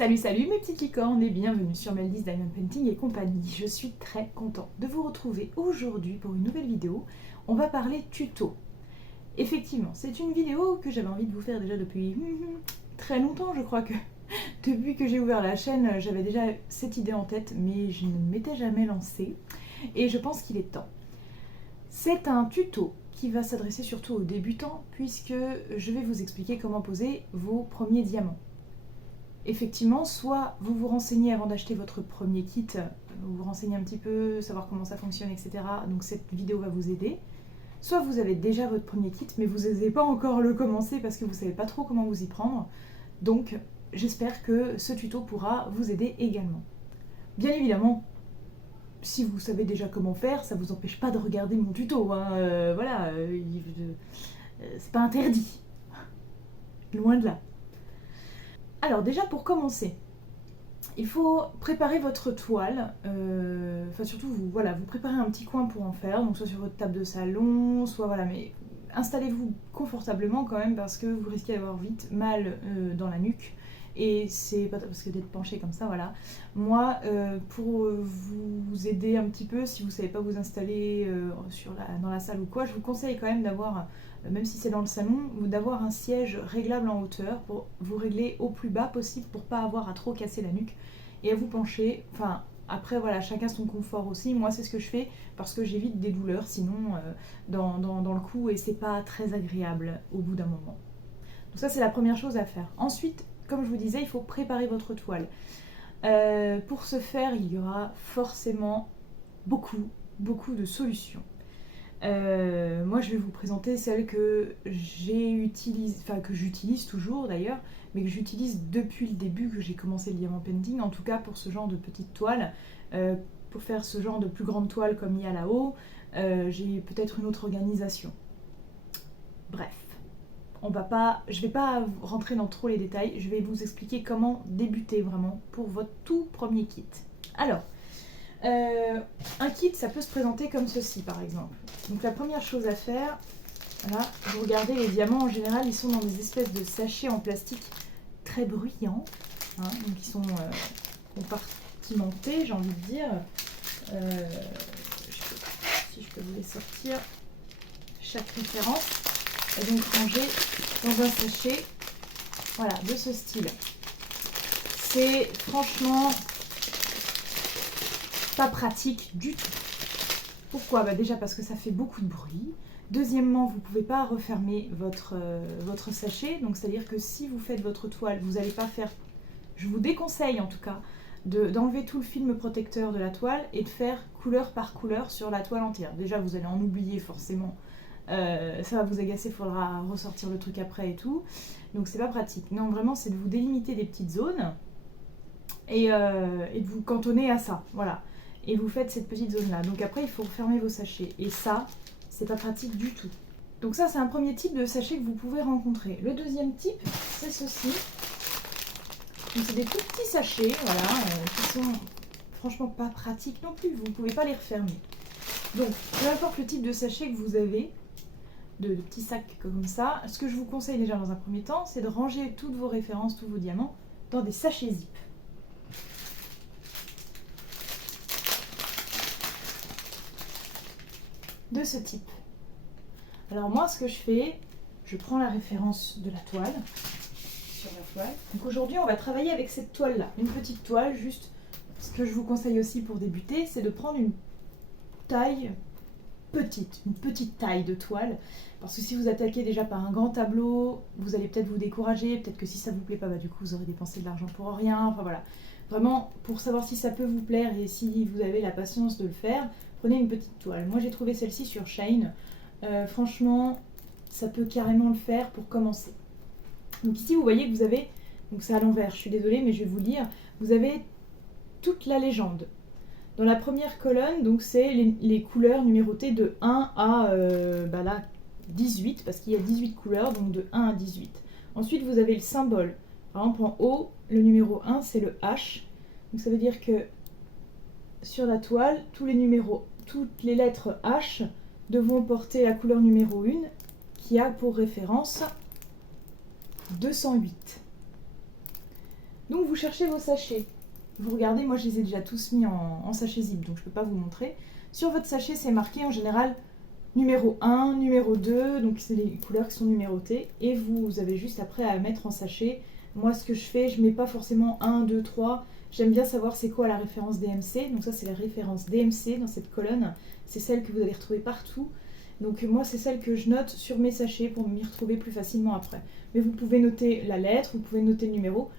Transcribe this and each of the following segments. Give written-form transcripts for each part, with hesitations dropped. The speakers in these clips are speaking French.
Salut salut mes petites licornes et bienvenue sur Meldy's Diamond Painting et compagnie. Je suis très contente de vous retrouver aujourd'hui pour une nouvelle vidéo. On va parler tuto. Effectivement, c'est une vidéo que j'avais envie de vous faire déjà depuis très longtemps. Je crois que depuis que j'ai ouvert la chaîne, j'avais déjà cette idée en tête, mais je ne m'étais jamais lancée. Et je pense qu'il est temps. C'est un tuto qui va s'adresser surtout aux débutants, puisque je vais vous expliquer comment poser vos premiers diamants. Effectivement, soit vous vous renseignez avant d'acheter votre premier kit, vous vous renseignez un petit peu, savoir comment ça fonctionne, etc. Donc cette vidéo va vous aider. Soit vous avez déjà votre premier kit, mais vous n'osez pas encore le commencer parce que vous ne savez pas trop comment vous y prendre. Donc j'espère que ce tuto pourra vous aider également. Bien évidemment, si vous savez déjà comment faire, ça ne vous empêche pas de regarder mon tuto. Hein. Voilà, c'est pas interdit. Loin de là. Alors déjà pour commencer, il faut préparer votre toile, enfin surtout vous préparez un petit coin pour en faire, donc soit sur votre table de salon, soit voilà, mais installez-vous confortablement quand même parce que vous risquez d'avoir vite mal dans la nuque. Et c'est pas parce que d'être penché comme ça, voilà. Moi, pour vous aider un petit peu, si vous savez pas vous installer dans la salle ou quoi, je vous conseille quand même d'avoir, même si c'est dans le salon, d'avoir un siège réglable en hauteur pour vous régler au plus bas possible pour pas avoir à trop casser la nuque et à vous pencher. Enfin, après voilà, chacun son confort aussi. Moi c'est ce que je fais parce que j'évite des douleurs sinon dans le cou et c'est pas très agréable au bout d'un moment. Donc ça c'est la première chose à faire. Ensuite, comme je vous disais, il faut préparer votre toile. Pour ce faire, il y aura forcément beaucoup de solutions. Moi je vais vous présenter celle que j'utilise toujours d'ailleurs, mais que j'utilise depuis le début que j'ai commencé le diamant painting, en tout cas pour ce genre de petite toile. Pour faire ce genre de plus grande toile comme il y a là-haut, j'ai peut-être une autre organisation. Bref, je ne vais pas rentrer dans trop les détails, je vais vous expliquer comment débuter vraiment pour votre tout premier kit. Alors, un kit, ça peut se présenter comme ceci par exemple. Donc la première chose à faire, voilà, vous regardez les diamants en général, ils sont dans des espèces de sachets en plastique très bruyants, hein, donc ils sont compartimentés, j'ai envie de dire. Si je peux vous les sortir, chaque référence est donc rangée dans un sachet, voilà, de ce style. C'est franchement pas pratique du tout. Pourquoi? Déjà parce que ça fait beaucoup de bruit. Deuxièmement, vous ne pouvez pas refermer votre sachet. Donc c'est-à-dire que si vous faites votre toile, vous n'allez pas faire... Je vous déconseille en tout cas d'enlever tout le film protecteur de la toile et de faire couleur par couleur sur la toile entière. Déjà, vous allez en oublier forcément. Ça va vous agacer, il faudra ressortir le truc après et tout. Donc c'est pas pratique. Non, vraiment, c'est de vous délimiter des petites zones et de vous cantonner à ça. Voilà. Et vous faites cette petite zone là. Donc après il faut refermer vos sachets. Et ça, c'est pas pratique du tout. Donc ça c'est un premier type de sachet que vous pouvez rencontrer. Le deuxième type, c'est ceci. Donc c'est des tout petits sachets, voilà, qui sont franchement pas pratiques non plus. Vous ne pouvez pas les refermer. Donc peu importe le type de sachet que vous avez, de petits sacs comme ça, ce que je vous conseille déjà dans un premier temps, c'est de ranger toutes vos références, tous vos diamants, dans des sachets zip. De ce type. Alors moi ce que je fais, je prends la référence de la toile, sur la toile. Donc aujourd'hui on va travailler avec cette toile là, une petite toile, juste ce que je vous conseille aussi pour débuter, c'est de prendre une taille petite, une petite taille de toile, parce que si vous attaquez déjà par un grand tableau, vous allez peut-être vous décourager, peut-être que si ça vous plaît pas, du coup vous aurez dépensé de l'argent pour rien, enfin voilà. Vraiment, pour savoir si ça peut vous plaire et si vous avez la patience de le faire, prenez une petite toile. Moi j'ai trouvé celle-ci sur Shine. Franchement, ça peut carrément le faire pour commencer. Donc ici vous voyez que vous avez, donc c'est à l'envers, je suis désolée mais je vais vous lire, vous avez toute la légende. Dans la première colonne, donc c'est les couleurs numérotées de 1 à là, 18, parce qu'il y a 18 couleurs, donc de 1 à 18. Ensuite vous avez le symbole. Par exemple en haut, le numéro 1 c'est le H. Donc ça veut dire que sur la toile, toutes les lettres H devront porter la couleur numéro 1 qui a pour référence 208. Donc vous cherchez vos sachets. Vous regardez, moi je les ai déjà tous mis en sachet zip, donc je ne peux pas vous montrer. Sur votre sachet, c'est marqué en général numéro 1, numéro 2, donc c'est les couleurs qui sont numérotées. Et vous avez juste après à mettre en sachet. Moi ce que je fais, je ne mets pas forcément 1, 2, 3. J'aime bien savoir c'est quoi la référence DMC. Donc ça c'est la référence DMC dans cette colonne. C'est celle que vous allez retrouver partout. Donc moi c'est celle que je note sur mes sachets pour m'y retrouver plus facilement après. Mais vous pouvez noter la lettre, vous pouvez noter le numéro.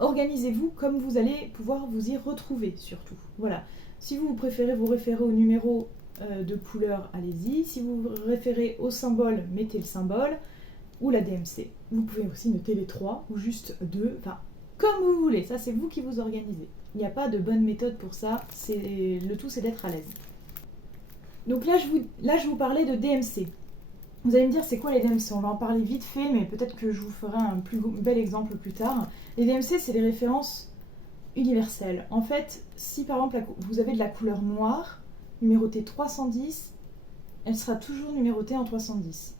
Organisez-vous comme vous allez pouvoir vous y retrouver surtout. Voilà. Si vous préférez vous référer au numéro de couleur, allez-y. Si vous vous référez au symbole, mettez le symbole ou la DMC. Vous pouvez aussi noter les 3 ou juste 2, enfin comme vous voulez. Ça c'est vous qui vous organisez. Il n'y a pas de bonne méthode pour ça. Le tout c'est d'être à l'aise. Donc là je vous parlais de DMC. Vous allez me dire c'est quoi les DMC? On va en parler vite fait, mais peut-être que je vous ferai un plus bel exemple plus tard. Les DMC, c'est les références universelles. En fait, si par exemple vous avez de la couleur noire, numérotée 310, elle sera toujours numérotée en 310.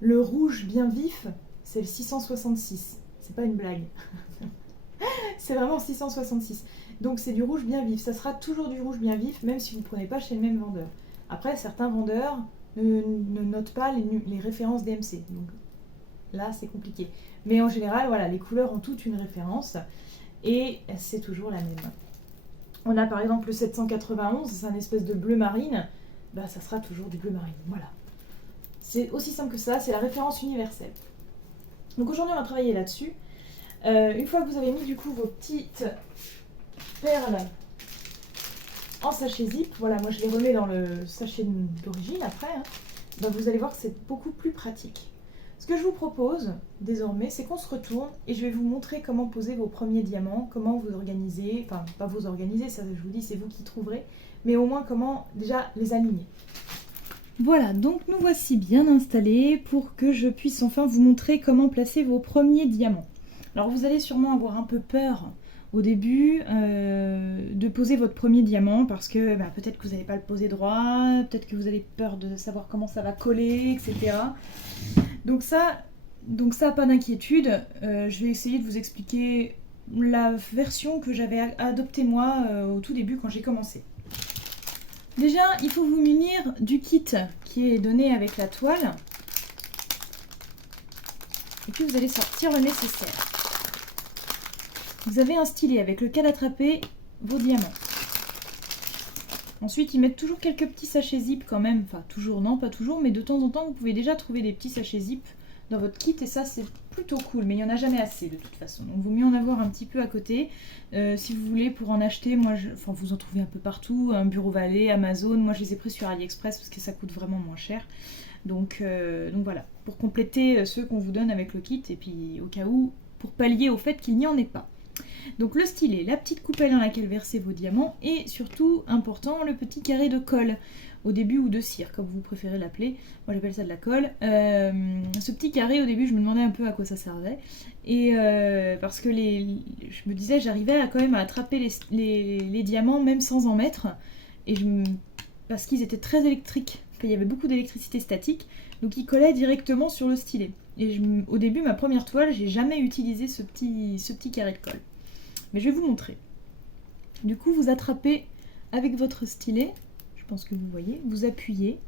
Le rouge bien vif, c'est le 666. C'est pas une blague. C'est vraiment 666. Donc c'est du rouge bien vif. Ça sera toujours du rouge bien vif, même si vous ne prenez pas chez le même vendeur. Après, certains vendeurs ne notent pas les références DMC. Donc là, c'est compliqué. Mais en général, voilà, les couleurs ont toutes une référence et c'est toujours la même. On a par exemple le 791, c'est un espèce de bleu marine. Bah, ça sera toujours du bleu marine. Voilà. C'est aussi simple que ça, c'est la référence universelle. Donc aujourd'hui, on va travailler là-dessus. Une fois que vous avez mis du coup vos petites perles en sachet zip, voilà, moi je les remets dans le sachet d'origine après, hein, ben vous allez voir que c'est beaucoup plus pratique. Ce que je vous propose désormais, c'est qu'on se retourne et je vais vous montrer comment poser vos premiers diamants, comment vous organiser, enfin pas vous organiser, ça je vous dis c'est vous qui trouverez, mais au moins comment déjà les aligner. Voilà, donc nous voici bien installés pour que je puisse enfin vous montrer comment placer vos premiers diamants. Alors vous allez sûrement avoir un peu peur au début de poser votre premier diamant parce que peut-être que vous n'allez pas le poser droit, peut-être que vous avez peur de savoir comment ça va coller, etc. Donc ça pas d'inquiétude, je vais essayer de vous expliquer la version que j'avais adoptée moi au tout début quand j'ai commencé. Déjà, il faut vous munir du kit qui est donné avec la toile. Et puis vous allez sortir le nécessaire. Vous avez un stylet avec lequel attraper vos diamants. Ensuite, ils mettent toujours quelques petits sachets zip quand même. Enfin, toujours, non, pas toujours, mais de temps en temps, vous pouvez déjà trouver des petits sachets zip dans votre kit. Et ça, c'est plutôt cool, mais il n'y en a jamais assez de toute façon. Donc, il vaut mieux en avoir un petit peu à côté. Si vous voulez, pour en acheter, vous en trouvez un peu partout. Un Bureau Vallée, Amazon. Moi, je les ai pris sur AliExpress parce que ça coûte vraiment moins cher. Donc voilà, pour compléter ceux qu'on vous donne avec le kit. Et puis, au cas où, pour pallier au fait qu'il n'y en ait pas. Donc le stylet, la petite coupelle dans laquelle verser vos diamants et surtout, important, le petit carré de colle au début ou de cire, comme vous préférez l'appeler. Moi j'appelle ça de la colle. Ce petit carré, au début, je me demandais un peu à quoi ça servait. Et parce que je me disais, j'arrivais quand même à attraper les diamants même sans en mettre. Parce qu'ils étaient très électriques, il y avait beaucoup d'électricité statique, donc ils collaient directement sur le stylet. Et au début, ma première toile, j'ai jamais utilisé ce petit carré de colle. Mais je vais vous montrer. Du coup, vous attrapez avec votre stylet, je pense que vous voyez, vous appuyez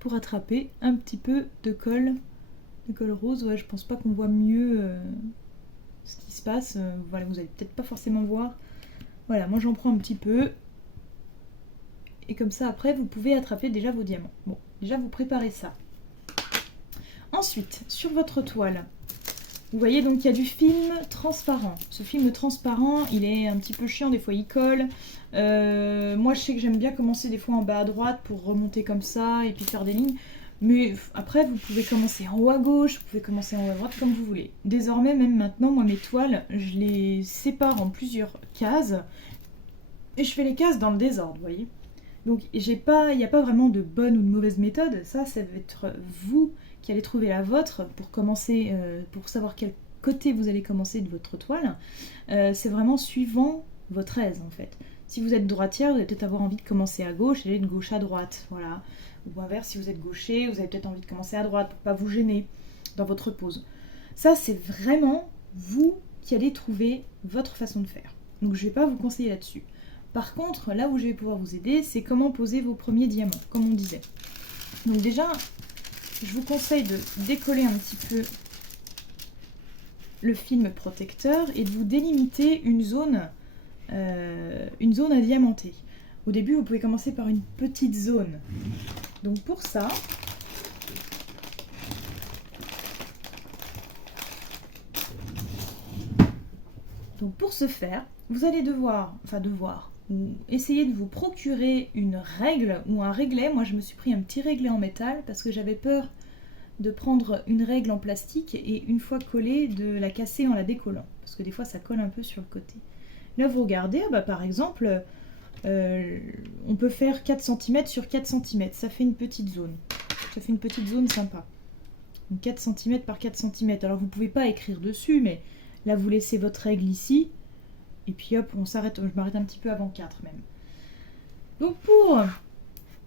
pour attraper un petit peu de colle rose. Ouais, je pense pas qu'on voit mieux ce qui se passe. Voilà, vous allez peut-être pas forcément voir. Voilà, moi j'en prends un petit peu. Et comme ça, après, vous pouvez attraper déjà vos diamants. Bon, déjà, vous préparez ça. Ensuite, sur votre toile, vous voyez donc il y a du film transparent. Ce film transparent, il est un petit peu chiant, des fois il colle. Moi je sais que j'aime bien commencer des fois en bas à droite pour remonter comme ça et puis faire des lignes. Mais après vous pouvez commencer en haut à gauche, vous pouvez commencer en haut à droite comme vous voulez. Désormais, même maintenant, moi mes toiles, je les sépare en plusieurs cases. Et je fais les cases dans le désordre, vous voyez. Donc il n'y a pas vraiment de bonne ou de mauvaise méthode. Ça va être vous qui allez trouver la vôtre pour commencer, pour savoir quel côté vous allez commencer de votre toile. C'est vraiment suivant votre aise en fait. Si vous êtes droitière, vous allez peut-être avoir envie de commencer à gauche et aller de gauche à droite, voilà. Ou inverse, si vous êtes gaucher, vous avez peut-être envie de commencer à droite pour pas vous gêner dans votre pose. Ça, c'est vraiment vous qui allez trouver votre façon de faire. Donc je ne vais pas vous conseiller là-dessus. Par contre, là où je vais pouvoir vous aider, c'est comment poser vos premiers diamants, comme on disait. Donc déjà, je vous conseille de décoller un petit peu le film protecteur et de vous délimiter une zone à diamanter. Au début, vous pouvez commencer par une petite zone. Donc pour ça, pour ce faire, vous allez ou essayer de vous procurer une règle ou un réglet. Moi, je me suis pris un petit réglet en métal parce que j'avais peur de prendre une règle en plastique et une fois collée, de la casser en la décollant. Parce que des fois, ça colle un peu sur le côté. Là, vous regardez, par exemple, on peut faire 4 cm sur 4 cm. Ça fait une petite zone. Ça fait une petite zone sympa. Donc 4 cm par 4 cm. Alors, vous ne pouvez pas écrire dessus, mais là, vous laissez votre règle ici. Et puis hop, on s'arrête. Je m'arrête un petit peu avant 4 même. Donc, pour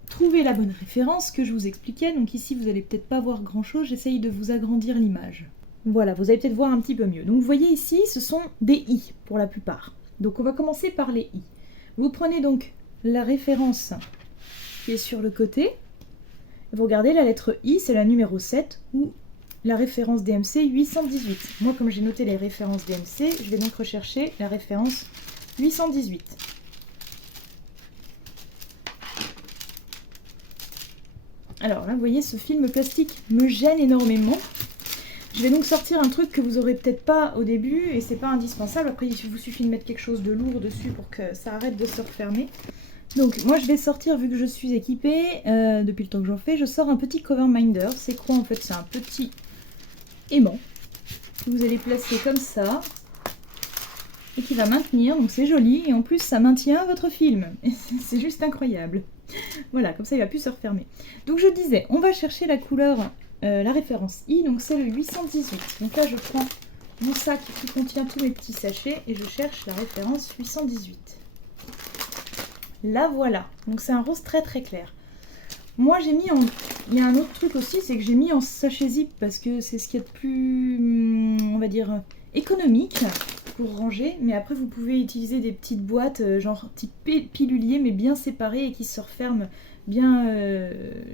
trouver la bonne référence que je vous expliquais, donc ici, vous n'allez peut-être pas voir grand-chose. J'essaye de vous agrandir l'image. Voilà, vous allez peut-être voir un petit peu mieux. Donc, vous voyez ici, ce sont des i pour la plupart. Donc, on va commencer par les i. Vous prenez donc la référence qui est sur le côté. Vous regardez la lettre I, c'est la numéro 7, ou la référence DMC 818. Moi, comme j'ai noté les références DMC, je vais donc rechercher la référence 818. Alors là, vous voyez, ce film plastique me gêne énormément. Je vais donc sortir un truc que vous aurez peut-être pas au début et c'est pas indispensable. Après, il vous suffit de mettre quelque chose de lourd dessus pour que ça arrête de se refermer. Donc moi je vais sortir, vu que je suis équipée, depuis le temps que j'en fais, je sors un petit cover minder. C'est quoi en fait? C'est un petit aimant que vous allez placer comme ça et qui va maintenir, donc c'est joli et en plus ça maintient votre film. C'est juste incroyable. Voilà, comme ça il va plus se refermer. Donc je disais, on va chercher la couleur, la référence I, donc c'est le 818. Donc là je prends mon sac qui contient tous mes petits sachets et je cherche la référence 818. Là voilà, donc c'est un rose très très clair. Moi j'ai mis en... Il y a un autre truc aussi, c'est que j'ai mis en sachet zip parce que c'est ce qu'il y a de plus, on va dire, économique pour ranger. Mais après vous pouvez utiliser des petites boîtes, genre type pilulier, mais bien séparées et qui se referment bien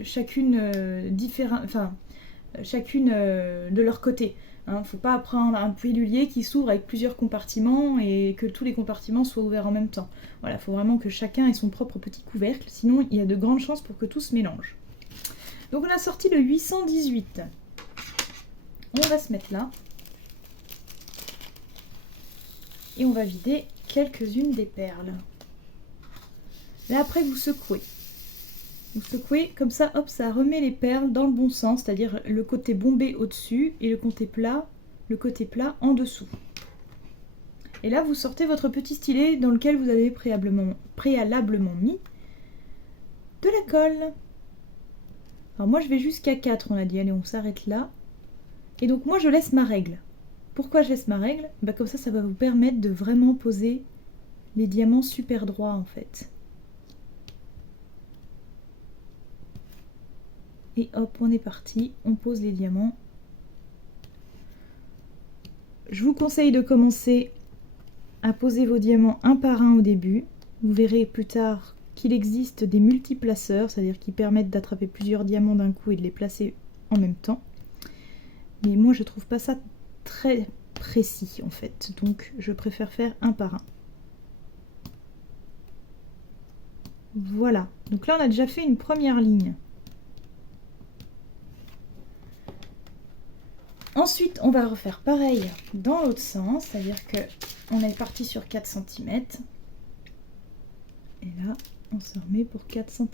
chacune de leur côté. Hein, faut pas prendre un pilulier qui s'ouvre avec plusieurs compartiments et que tous les compartiments soient ouverts en même temps. Voilà, il faut vraiment que chacun ait son propre petit couvercle, sinon il y a de grandes chances pour que tout se mélange. Donc on a sorti le 818. On va se mettre là. Et on va vider quelques-unes des perles. Là après vous secouez. Vous secouez, comme ça, hop, ça remet les perles dans le bon sens, c'est-à-dire le côté bombé au-dessus et le côté plat en dessous. Et là, vous sortez votre petit stylet dans lequel vous avez préalablement mis de la colle. Alors moi, je vais jusqu'à 4, on a dit. Allez, on s'arrête là. Et donc moi, je laisse ma règle. Pourquoi je laisse ma règle? Comme ça va vous permettre de vraiment poser les diamants super droits, en fait. Et hop, on est parti, on pose les diamants. Je vous conseille de commencer à poser vos diamants un par un au début. Vous verrez plus tard qu'il existe des multiplaceurs, c'est-à-dire qui permettent d'attraper plusieurs diamants d'un coup et de les placer en même temps. Mais moi, je trouve pas ça très précis en fait, donc je préfère faire un par un. Voilà, donc là on a déjà fait une première ligne. Ensuite, on va refaire pareil dans l'autre sens, c'est-à-dire que on est parti sur 4 cm. Et là, on se remet pour 4 cm.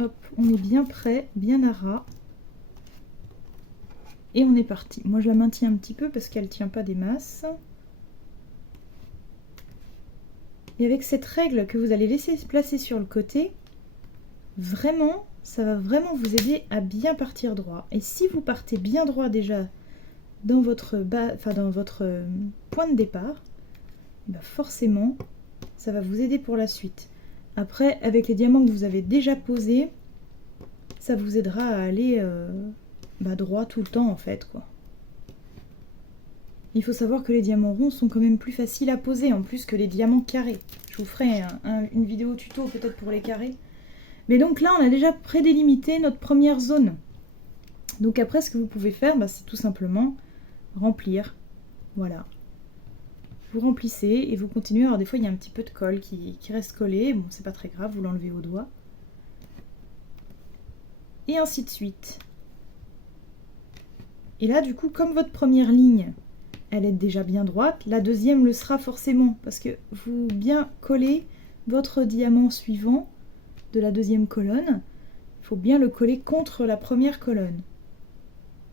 Hop, on est bien prêt, bien à ras. Et on est parti. Moi, je la maintiens un petit peu parce qu'elle ne tient pas des masses. Et avec cette règle que vous allez laisser se placer sur le côté, vraiment... ça va vraiment vous aider à bien partir droit. Et si vous partez bien droit déjà dans votre point de départ, forcément, ça va vous aider pour la suite. Après, avec les diamants que vous avez déjà posés, ça vous aidera à aller droit tout le temps en fait quoi. Il faut savoir que les diamants ronds sont quand même plus faciles à poser en plus que les diamants carrés. Je vous ferai une vidéo tuto peut-être pour les carrés. Mais donc là on a déjà prédélimité notre première zone. Donc après ce que vous pouvez faire c'est tout simplement remplir. Voilà. Vous remplissez et vous continuez. Alors des fois il y a un petit peu de colle qui reste collé. Bon c'est pas très grave, vous l'enlevez au doigt. Et ainsi de suite. Et là du coup comme votre première ligne elle est déjà bien droite, la deuxième le sera forcément parce que vous bien collez votre diamant suivant de la deuxième colonne. Il faut bien le coller contre la première colonne.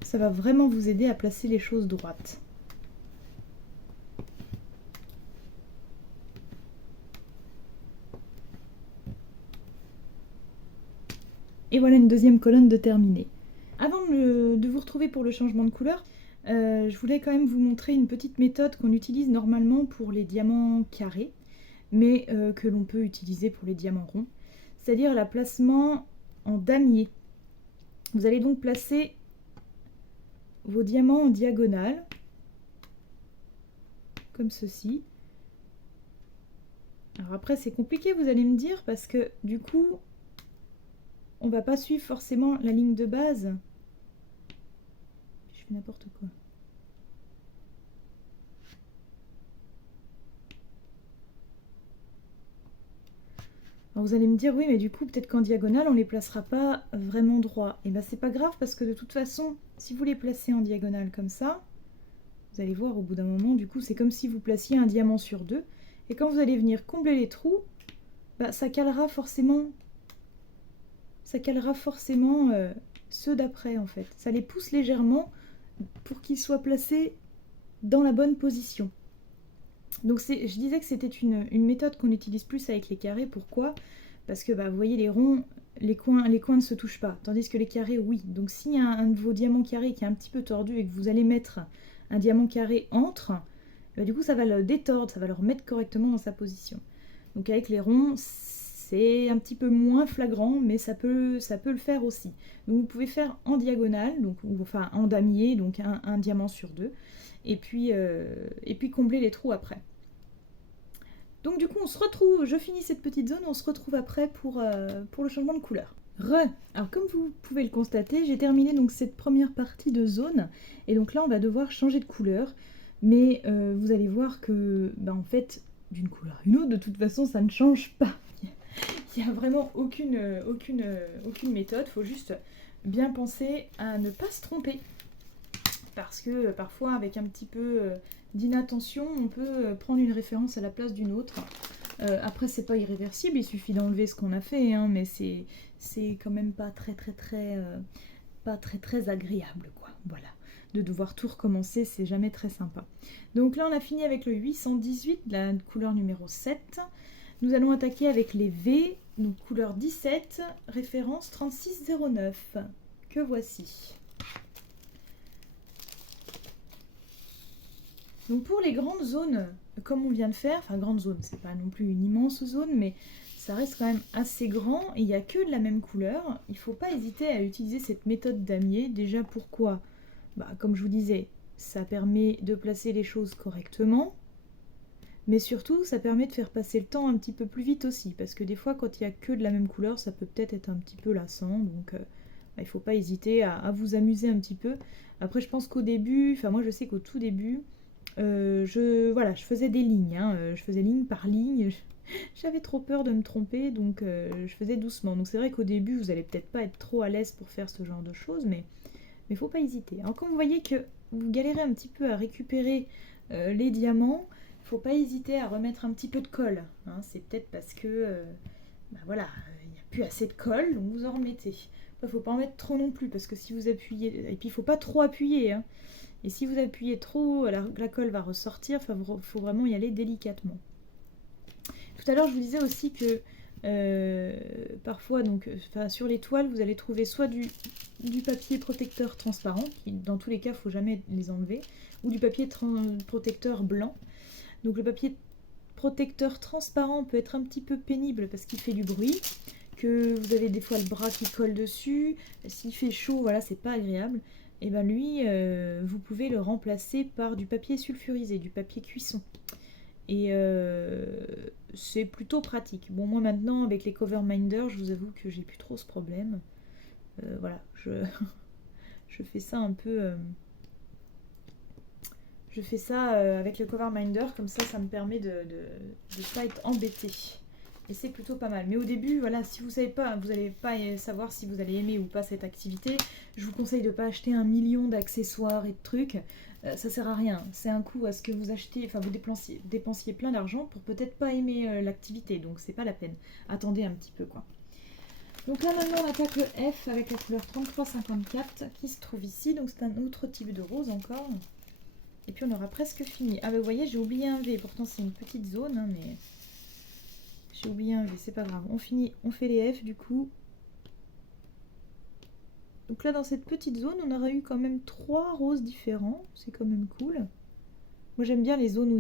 Ça va vraiment vous aider à placer les choses droites. Et voilà une deuxième colonne de terminée. Avant de vous retrouver pour le changement de couleur, je voulais quand même vous montrer une petite méthode qu'on utilise normalement pour les diamants carrés, mais que l'on peut utiliser pour les diamants ronds, c'est-à-dire le placement en damier. Vous allez donc placer vos diamants en diagonale, comme ceci. Alors après c'est compliqué vous allez me dire, parce que du coup, on va pas suivre forcément la ligne de base. Je fais n'importe quoi. Alors vous allez me dire, oui, mais du coup, peut-être qu'en diagonale, on les placera pas vraiment droit. Et ben c'est pas grave, parce que de toute façon, si vous les placez en diagonale comme ça, vous allez voir au bout d'un moment, du coup, c'est comme si vous placiez un diamant sur deux. Et quand vous allez venir combler les trous, ça calera forcément ceux d'après, en fait. Ça les pousse légèrement pour qu'ils soient placés dans la bonne position. Donc je disais que c'était une méthode qu'on utilise plus avec les carrés. Pourquoi? Parce que vous voyez les ronds, les coins ne se touchent pas. Tandis que les carrés, oui. Donc s'il y a un de vos diamants carrés qui est un petit peu tordu et que vous allez mettre un diamant carré entre, du coup ça va le détordre, ça va le remettre correctement dans sa position. Donc avec les ronds, c'est un petit peu moins flagrant, mais ça peut le faire aussi. Donc vous pouvez faire en diagonale, donc, enfin en damier, donc un diamant sur deux, et puis combler les trous après. Donc du coup on se retrouve, je finis cette petite zone, on se retrouve après pour le changement de couleur. Alors comme vous pouvez le constater, j'ai terminé donc cette première partie de zone, et donc là on va devoir changer de couleur, mais vous allez voir que en fait d'une couleur à une autre, de toute façon ça ne change pas. Il n'y a vraiment aucune méthode, il faut juste bien penser à ne pas se tromper. Parce que parfois, avec un petit peu d'inattention, on peut prendre une référence à la place d'une autre. Après, c'est pas irréversible, il suffit d'enlever ce qu'on a fait, hein, mais c'est quand même pas très agréable, quoi. Voilà. De devoir tout recommencer, c'est jamais très sympa. Donc là, on a fini avec le 818, la couleur numéro 7. Nous allons attaquer avec les V, donc couleur 17, référence 3609, que voici. Donc pour les grandes zones, comme on vient de faire, enfin grande zone, c'est pas non plus une immense zone, mais ça reste quand même assez grand, et il n'y a que de la même couleur. Il ne faut pas hésiter à utiliser cette méthode damier. Déjà pourquoi? Comme je vous disais, ça permet de placer les choses correctement, mais surtout ça permet de faire passer le temps un petit peu plus vite aussi, parce que des fois quand il n'y a que de la même couleur, ça peut peut-être être un petit peu lassant, donc il ne faut pas hésiter à vous amuser un petit peu. Après je pense qu'au début, enfin moi je sais qu'au tout début, je faisais des lignes, hein, je faisais ligne par ligne, j'avais trop peur de me tromper, donc je faisais doucement. Donc c'est vrai qu'au début vous allez peut-être pas être trop à l'aise pour faire ce genre de choses, mais faut pas hésiter. Alors quand vous voyez que vous galérez un petit peu à récupérer les diamants, faut pas hésiter à remettre un petit peu de colle, hein. C'est peut-être parce que voilà, il n'y a plus assez de colle, donc vous en remettez. Il ne faut pas en mettre trop non plus, parce que si vous appuyez, et puis il ne faut pas trop appuyer, hein. Et si vous appuyez trop, la colle va ressortir, enfin, il faut vraiment y aller délicatement. Tout à l'heure, je vous disais aussi que parfois, donc, sur les toiles, vous allez trouver soit du papier protecteur transparent, qui dans tous les cas, il ne faut jamais les enlever, ou du papier protecteur blanc. Donc le papier protecteur transparent peut être un petit peu pénible parce qu'il fait du bruit, que vous avez des fois le bras qui colle dessus, s'il fait chaud, voilà, c'est pas agréable. et ben lui, vous pouvez le remplacer par du papier sulfurisé, du papier cuisson. Et c'est plutôt pratique. Bon, moi maintenant, avec les Coverminder, je vous avoue que j'ai plus trop ce problème. Voilà, je fais ça un peu... je fais ça avec le Coverminder, comme ça me permet de ne pas être embêté. Et c'est plutôt pas mal. Mais au début, voilà, si vous savez pas, vous n'allez pas savoir si vous allez aimer ou pas cette activité. Je vous conseille de ne pas acheter 1 million d'accessoires et de trucs. Ça sert à rien. C'est un coût à ce que vous achetez, enfin vous dépensiez plein d'argent pour peut-être pas aimer l'activité. Donc c'est pas la peine. Attendez un petit peu quoi. Donc là maintenant on attaque le F avec la couleur 3354 qui se trouve ici. Donc c'est un autre type de rose encore. Et puis on aura presque fini. Ah bah vous voyez, j'ai oublié un V. Pourtant c'est une petite zone, hein, mais j'ai oublié un V, c'est pas grave. On finit, on fait les F du coup. Donc là dans cette petite zone, on aura eu quand même 3 roses différents. C'est quand même cool. Moi j'aime bien les zones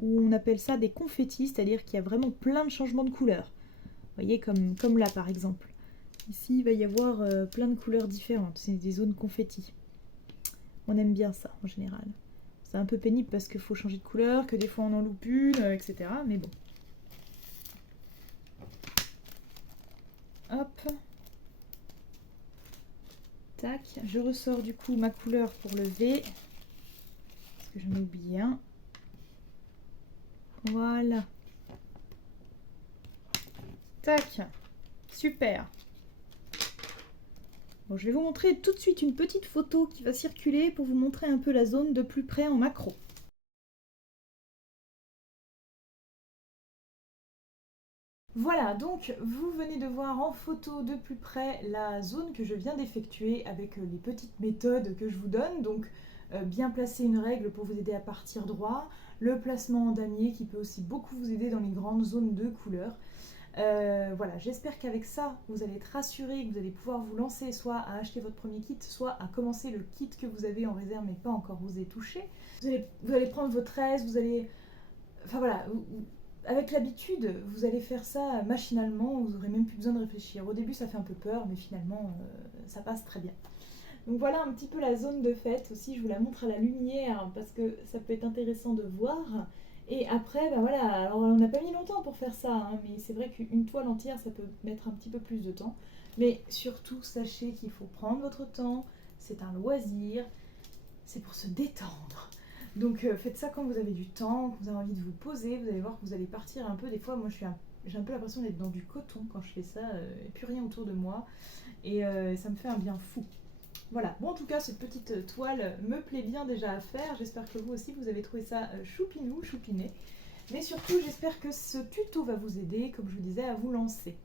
où on appelle ça des confettis, c'est-à-dire qu'il y a vraiment plein de changements de couleurs. Vous voyez, comme là par exemple. Ici il va y avoir plein de couleurs différentes. C'est des zones confettis. On aime bien ça en général. C'est un peu pénible parce qu'il faut changer de couleur, que des fois on en loupe une, etc. Mais bon. Hop. Tac. Je ressors du coup ma couleur pour le V. Parce que j'en ai oublié un. Voilà. Tac. Super. Bon, je vais vous montrer tout de suite une petite photo qui va circuler pour vous montrer un peu la zone de plus près en macro. Voilà, donc vous venez de voir en photo de plus près la zone que je viens d'effectuer avec les petites méthodes que je vous donne. Donc bien placer une règle pour vous aider à partir droit, le placement en damier qui peut aussi beaucoup vous aider dans les grandes zones de couleurs. Voilà, j'espère qu'avec ça, vous allez être rassuré, que vous allez pouvoir vous lancer soit à acheter votre premier kit, soit à commencer le kit que vous avez en réserve mais pas encore osé toucher. Vous allez prendre vos tresses, vous allez... Enfin voilà, avec l'habitude, vous allez faire ça machinalement, vous n'aurez même plus besoin de réfléchir. Au début, ça fait un peu peur, mais finalement, ça passe très bien. Donc voilà un petit peu la zone de fête. Aussi, je vous la montre à la lumière parce que ça peut être intéressant de voir. Et après, ben voilà, alors on n'a pas mis longtemps pour faire ça, hein, mais c'est vrai qu'une toile entière, ça peut mettre un petit peu plus de temps. Mais surtout, sachez qu'il faut prendre votre temps, c'est un loisir, c'est pour se détendre. Donc faites ça quand vous avez du temps, quand vous avez envie de vous poser, vous allez voir que vous allez partir un peu. Des fois, moi j'ai un peu l'impression d'être dans du coton quand je fais ça, et plus rien autour de moi. Et ça me fait un bien fou. Voilà, bon en tout cas cette petite toile me plaît bien déjà à faire, j'espère que vous aussi vous avez trouvé ça choupinou, choupiné. Mais surtout j'espère que ce tuto va vous aider, comme je vous disais, à vous lancer.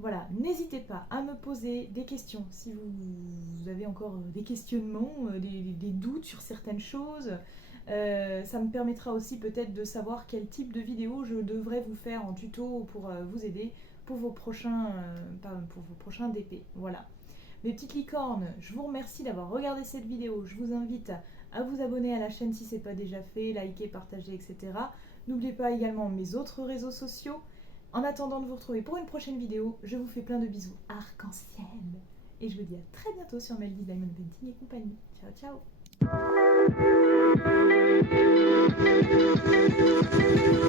Voilà, n'hésitez pas à me poser des questions si vous avez encore des questionnements, des doutes sur certaines choses. Ça me permettra aussi peut-être de savoir quel type de vidéo je devrais vous faire en tuto pour vous aider pour vos prochains DP. Voilà. Mes petites licornes, je vous remercie d'avoir regardé cette vidéo. Je vous invite à vous abonner à la chaîne si ce n'est pas déjà fait, liker, partager, etc. N'oubliez pas également mes autres réseaux sociaux. En attendant de vous retrouver pour une prochaine vidéo, je vous fais plein de bisous arc-en-ciel. Et je vous dis à très bientôt sur Meldy's Diamond Painting et compagnie. Ciao, ciao!